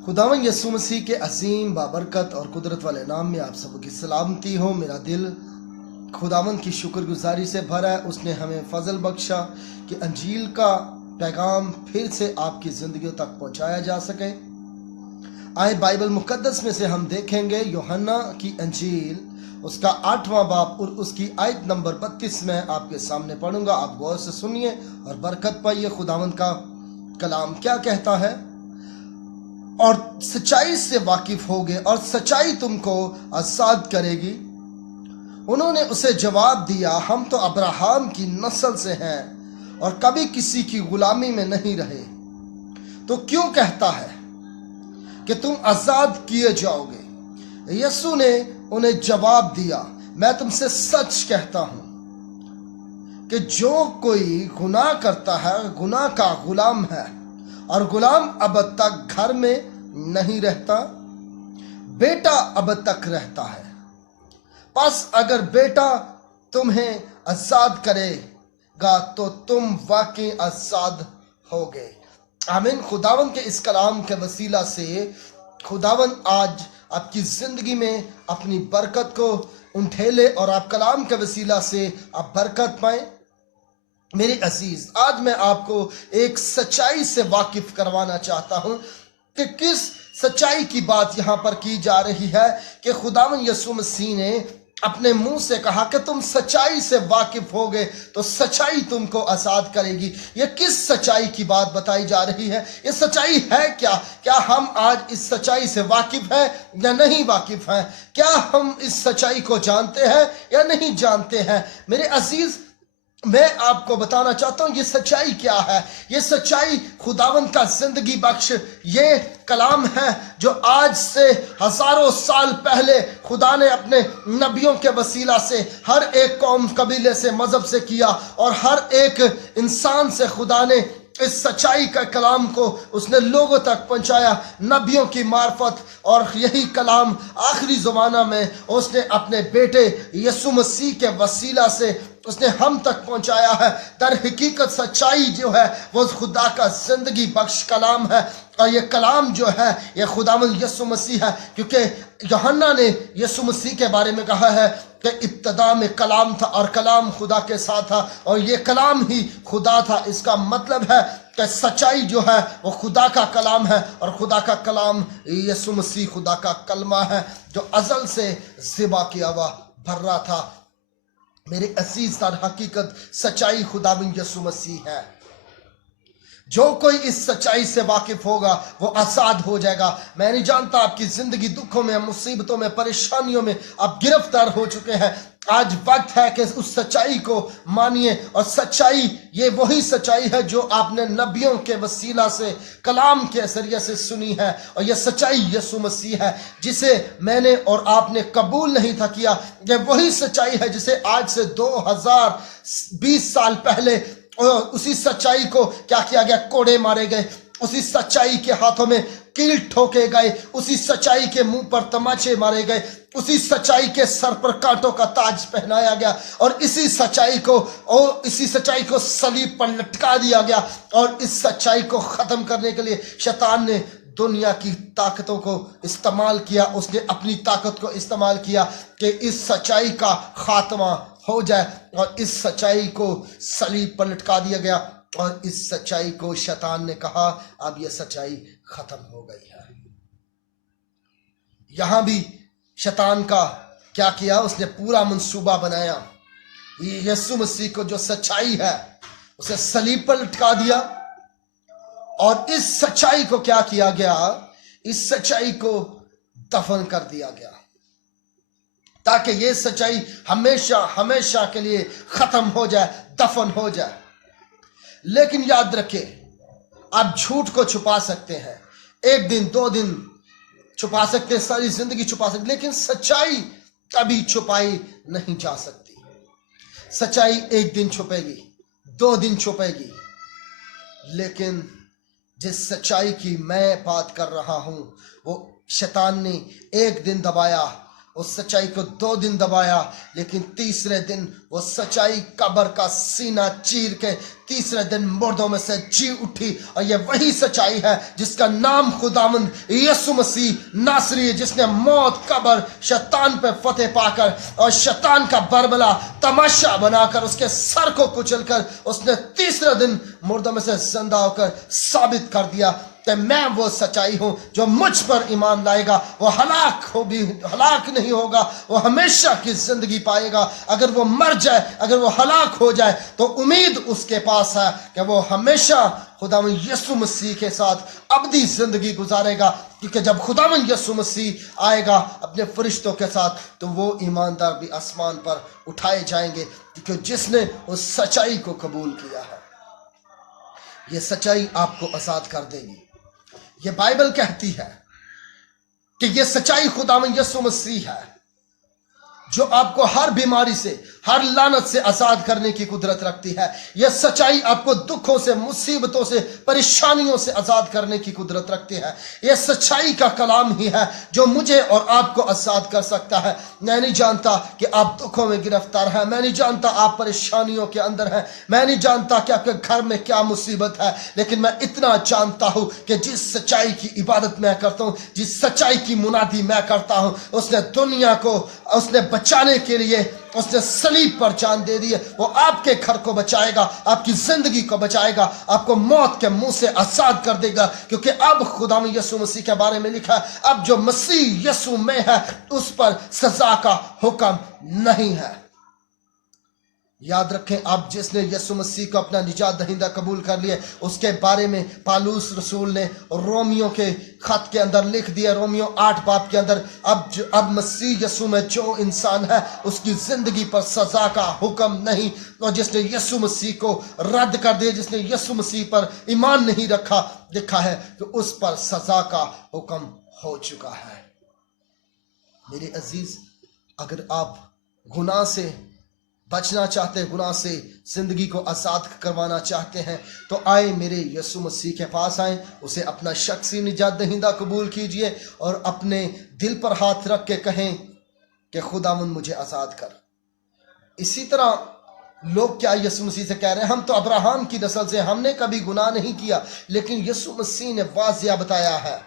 खुदावन यसू मसीह के असीम बाबरकत और कुदरत वाले नाम में आप सबों की सलामती हो। मेरा दिल खुदावन की शुक्रगुजारी से भरा है। उसने हमें फजल बख्शा कि अंजील का पैगाम फिर से आपकी जिंदगियों तक पहुंचाया जा सके। आए बाइबल मुकद्दस में से हम देखेंगे यूहन्ना की अंजील उसका 8वां बाब और उसकी आयत नंबर 32 में आपके सामने पढ़ूंगा। आप गौर से सुनिए और बरकत पाइए। खुदावन का कलाम क्या कहता है? और सच्चाई से वाकिफ होगे और सच्चाई तुमको आजाद करेगी। उन्होंने उसे जवाब दिया, हम तो अब्राहम की नस्ल से हैं और कभी किसी की गुलामी में नहीं रहे, तो क्यों कहता है कि तुम आजाद किए जाओगे? यीशु ने उन्हें जवाब दिया, मैं तुमसे सच कहता हूं कि जो कोई गुनाह करता है गुनाह का गुलाम है, और गुलाम अब तक घर में नहीं रहता, बेटा अब तक रहता है। बस अगर बेटा तुम्हें आजाद करेगा तो तुम वाकई आजाद होगे। आमीन। खुदावन के इस कलाम के वसीला से खुदावन आज आपकी जिंदगी में अपनी बरकत को उंठेले और आप कलाम के वसीला से आप बरकत पाएं। मेरे अजीज, आज मैं आपको एक सच्चाई से वाकिफ करवाना चाहता हूं कि किस सच्चाई की बात यहां पर की जा रही है कि खुदावन यसू मसीह ने अपने मुंह से कहा कि तुम सच्चाई से वाकिफ होगे तो सच्चाई तुमको आजाद करेगी। ये किस सच्चाई की बात बताई जा रही है? ये सच्चाई है क्या? क्या हम आज इस सच्चाई से वाकिफ हैं या नहीं वाकिफ हैं? क्या हम इस सच्चाई को जानते हैं या नहीं जानते हैं? मेरे अजीज, मैं आपको बताना चाहता हूं ये सच्चाई क्या है। ये सच्चाई खुदावन का जिंदगी बख्श ये कलाम है जो आज से हजारों साल पहले खुदा ने अपने नबियों के वसीला से हर एक कौम कबीले से मजहब से किया, और हर एक इंसान से खुदा ने इस सच्चाई का कलाम को उसने लोगों तक पहुंचाया नबियों की मार्फत। और यही कलाम आखिरी ज़माना में उसने अपने बेटे यसू मसीह के वसीला से उसने हम तक पहुंचाया है। दर हकीकत सच्चाई जो है वो खुदा का जिंदगी बख्श कलाम है, और ये कलाम जो है ये खुदावंद यसू मसीह है, क्योंकि यूहन्ना ने यसू मसीह के बारे में कहा है कि इब्तदा में कलाम था और कलाम खुदा के साथ था और ये कलाम ही खुदा था। इसका मतलब है कि सच्चाई जो है वो खुदा का कलाम है, और खुदा का कलाम यसू मसीह खुदा का कलमा है जो अज़ल से ज़िबा किया हुआ भर्रा था। मेरे अजीज, दर हकीकत सच्चाई खुदावंद यसू मसीह है। जो कोई इस सच्चाई से वाकिफ होगा वो आजाद हो जाएगा। मैं नहीं जानता आपकी जिंदगी दुखों में, मुसीबतों में, परेशानियों में आप गिरफ्तार हो चुके हैं। आज वक्त है कि उस सच्चाई को मानिए, और सच्चाई ये वही सच्चाई है जो आपने नबियों के वसीला से कलाम के जरिए से सुनी है, और यह सच्चाई यसू मसीह है जिसे मैंने और आपने कबूल नहीं था किया। यह वही सच्चाई है जिसे आज से 2020 साल पहले उसी सच्चाई को क्या किया गया? कोड़े मारे गए। उसी सच्चाई के हाथों में कील ठोके गए। उसी सच्चाई के मुंह पर तमाचे मारे गए। उसी सच्चाई के सर पर कांटों का ताज पहनाया गया, और इसी सच्चाई को सलीब पर लटका दिया गया। और इस सच्चाई को खत्म करने के लिए शैतान ने दुनिया की ताकतों को इस्तेमाल किया। उसने अपनी ताकत को इस्तेमाल किया कि इस सच्चाई का खात्मा हो जाए, और इस सच्चाई को सलीब पर लटका दिया गया। और इस सच्चाई को शैतान ने कहा अब यह सच्चाई खत्म हो गई है। यहां भी शैतान का क्या किया? उसने पूरा मंसूबा बनाया। यीशु मसीह को जो सच्चाई है उसे सलीब पर लटका दिया, और इस सच्चाई को क्या किया गया? इस सच्चाई को दफन कर दिया गया, ताकि ये सच्चाई हमेशा हमेशा के लिए खत्म हो जाए, दफन हो जाए। लेकिन याद रखें, आप झूठ को छुपा सकते हैं, एक दिन 2 दिन छुपा सकते हैं, सारी जिंदगी छुपा सकते, लेकिन सच्चाई कभी छुपाई नहीं जा सकती। सच्चाई एक दिन छुपेगी, 2 दिन छुपेगी, लेकिन जिस सच्चाई की मैं बात कर रहा हूं वो शैतान ने एक दिन दबाया, उस सच्चाई को 2 दिन दबाया, लेकिन तीसरे दिन वो सच्चाई कब्र का सीना चीर के तीसरे दिन मुर्दों में से जी उठी। और ये वही सच्चाई है जिसका नाम खुदावंद यीशु मसीह नासरी है, जिसने मौत, कब्र, शैतान पे फतेह पाकर और शैतान का बरबला तमाशा बनाकर उसके सर को कुचलकर उसने तीसरे दिन मुर्दों में से जिंदा होकर साबित कर दिया कि मैं वो सच्चाई हूं। जो मुझ पर ईमान लाएगा वो हलाक नहीं होगा, वो हमेशा की जिंदगी पाएगा। अगर वो मर जाए, अगर वो हलाक हो जाए, तो उम्मीद उसके पास है कि वो हमेशा खुदावंद यीशु मसीह के साथ अबदी जिंदगी गुजारेगा। क्योंकि जब खुदावंद यीशु मसीह आएगा अपने फरिश्तों के साथ, तो वो ईमानदार भी आसमान पर उठाए जाएंगे, क्योंकि जिसने उस सच्चाई को कबूल किया है। ये सच्चाई आपको आजाद कर देगी। ये बाइबल कहती है कि ये सच्चाई खुदावंद यीशु मसीह है जो आपको हर बीमारी से, हर लानत से आजाद करने की कुदरत रखती है। यह सच्चाई आपको दुखों से, मुसीबतों से, परेशानियों से आजाद करने की कुदरत रखती है। यह सच्चाई का कलाम ही है जो मुझे और आपको आजाद कर सकता है। मैं नहीं जानता कि आप दुखों में गिरफ्तार हैं, मैं नहीं जानता आप परेशानियों के अंदर हैं, मैं नहीं जानता कि आपके घर में क्या मुसीबत है, लेकिन मैं इतना जानता हूं कि जिस सच्चाई की इबादत मैं करता हूं, जिस सच्चाई की मुनादी मैं करता हूं, उसने दुनिया को, उसने बचाने के लिए उसने सलीब पर जान दे दी है। वो आपके घर को बचाएगा, आपकी जिंदगी को बचाएगा, आपको मौत के मुंह से आजाद कर देगा। क्योंकि अब खुदावंद यीशु मसीह के बारे में लिखा है, अब जो मसीह यीशु में है उस पर सजा का हुक्म नहीं है। याद रखें, आप जिसने यीशु मसीह को अपना निजात दहिंदा कबूल कर लिया, उसके बारे में पालूस रसूल ने रोमियो के खत के अंदर लिख दिया, रोमियो 8 बाब के अंदर, अब मसीह यीशु में जो इंसान है उसकी जिंदगी पर सजा का हुक्म नहीं। और जिसने यीशु मसीह को रद्द कर दिया, जिसने यीशु मसीह पर ईमान नहीं रखा, लिखा है कि उस पर सजा का हुक्म हो चुका है। मेरे अजीज, अगर आप गुनाह से बचना चाहते हैं, गुनाह से जिंदगी को आजाद करवाना चाहते हैं, तो आए मेरे यीशु मसीह के पास आए, उसे अपना शख्सी निजात दहिंदा कबूल कीजिए और अपने दिल पर हाथ रख के कहें कि खुदावंद मुझे आजाद कर। इसी तरह लोग क्या यीशु मसीह से कह रहे हैं, हम तो अब्राहम की नस्ल से, हमने कभी गुनाह नहीं किया। लेकिन यीशु मसीह ने वाज़िया बताया है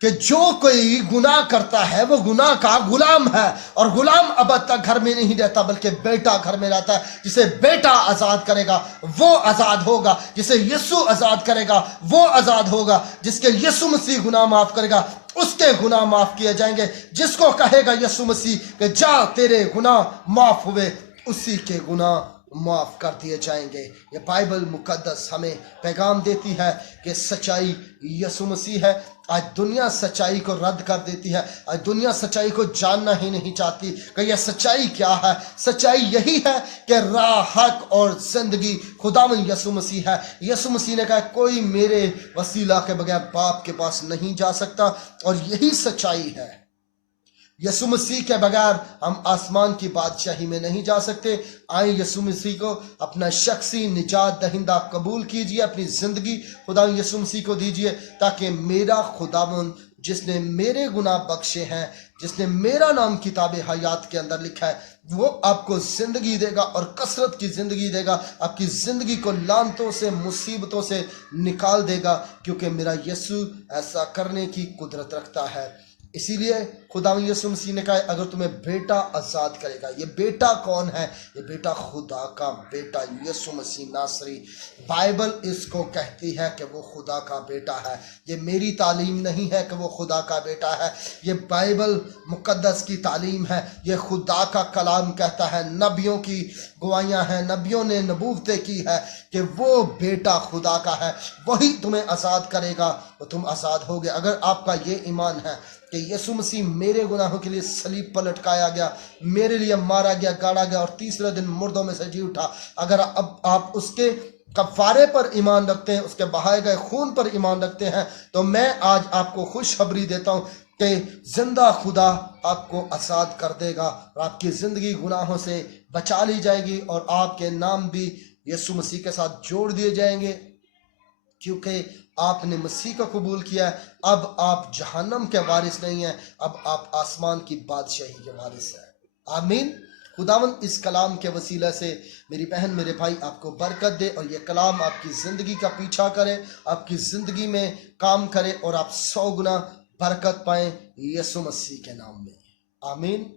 कि जो कोई गुनाह करता है वो गुनाह का गुलाम है, और गुलाम अब तक घर में नहीं रहता बल्कि बेटा घर में रहता है। जिसे बेटा आजाद करेगा वो आजाद होगा, जिसे यीशु आजाद करेगा वो आजाद होगा, जिसके यीशु मसीह गुनाह माफ करेगा उसके गुनाह माफ किए जाएंगे। जिसको कहेगा यीशु मसीह कि जा तेरे गुनाह माफ हुए, उसी के गुनाह माफ कर दिए जाएंगे। ये बाइबल मुकद्दस हमें पैगाम देती है कि सच्चाई यीशु मसीह है। आज दुनिया सच्चाई को रद्द कर देती है, आज दुनिया सच्चाई को जानना ही नहीं चाहती कि यह सच्चाई क्या है। सच्चाई यही है कि राह, हक और जिंदगी खुदावंद यीशु मसीह है। यीशु मसीह ने कहा कोई मेरे वसीला के बगैर बाप के पास नहीं जा सकता, और यही सच्चाई है। यीशु मसीह के बगैर हम आसमान की बादशाही में नहीं जा सकते। आए यीशु मसीह को अपना शख्सी निजात दहिंदा कबूल कीजिए, अपनी जिंदगी खुदावंद यीशु मसीह को दीजिए, ताकि मेरा खुदावंद जिसने मेरे गुनाह बख्शे हैं, जिसने मेरा नाम किताब हयात के अंदर लिखा है, वो आपको जिंदगी देगा और कसरत की जिंदगी देगा। आपकी जिंदगी को लानतों से, मुसीबतों से निकाल देगा, क्योंकि मेरा यीशु ऐसा करने की कुदरत रखता है। इसीलिए खुदावंद यीशु मसीह ने कहा अगर तुम्हें बेटा आजाद करेगा। ये बेटा कौन है? ये बेटा खुदा का बेटा यीशु मसीह नासरी। बाइबल इसको कहती है कि वो खुदा का बेटा है। ये मेरी तालीम नहीं है कि वो खुदा का बेटा है, ये बाइबल मुकद्दस की तालीम है। ये खुदा का कलाम कहता है, नबियों की गवाहियाँ हैं, नबियों ने नबूवतें की है कि वो बेटा खुदा का है, वही तुम्हें आज़ाद करेगा तो तुम आज़ाद होगे। अगर आपका ये ईमान है कि यीशु मसीह मेरे गुनाहों के लिए सलीब पर लटकाया गया, मेरे लिए मारा गया, गाड़ा गया और तीसरे दिन मुर्दों में से जी उठा, अगर अब आप उसके कफ़ारे पर ईमान रखते हैं, उसके बहाए गए खून पर ईमान रखते हैं, तो मैं आज आपको खुशखबरी देता हूँ कि जिंदा खुदा आपको आज़ाद कर देगा और आपकी ज़िंदगी गुनाहों से बचा ली जाएगी और आपके नाम भी यीशु मसीह के साथ जोड़ दिए जाएंगे, क्योंकि आपने मसीह को कबूल किया है। अब आप जहन्नम के वारिस नहीं हैं, अब आप आसमान की बादशाही के वारिस हैं। आमीन। खुदावन इस कलाम के वसीला से मेरी बहन मेरे भाई आपको बरकत दे और ये कलाम आपकी ज़िंदगी का पीछा करे, आपकी ज़िंदगी में काम करे और आप 100 गुना बरकत पाएं यीशु मसीह के नाम में, आमीन।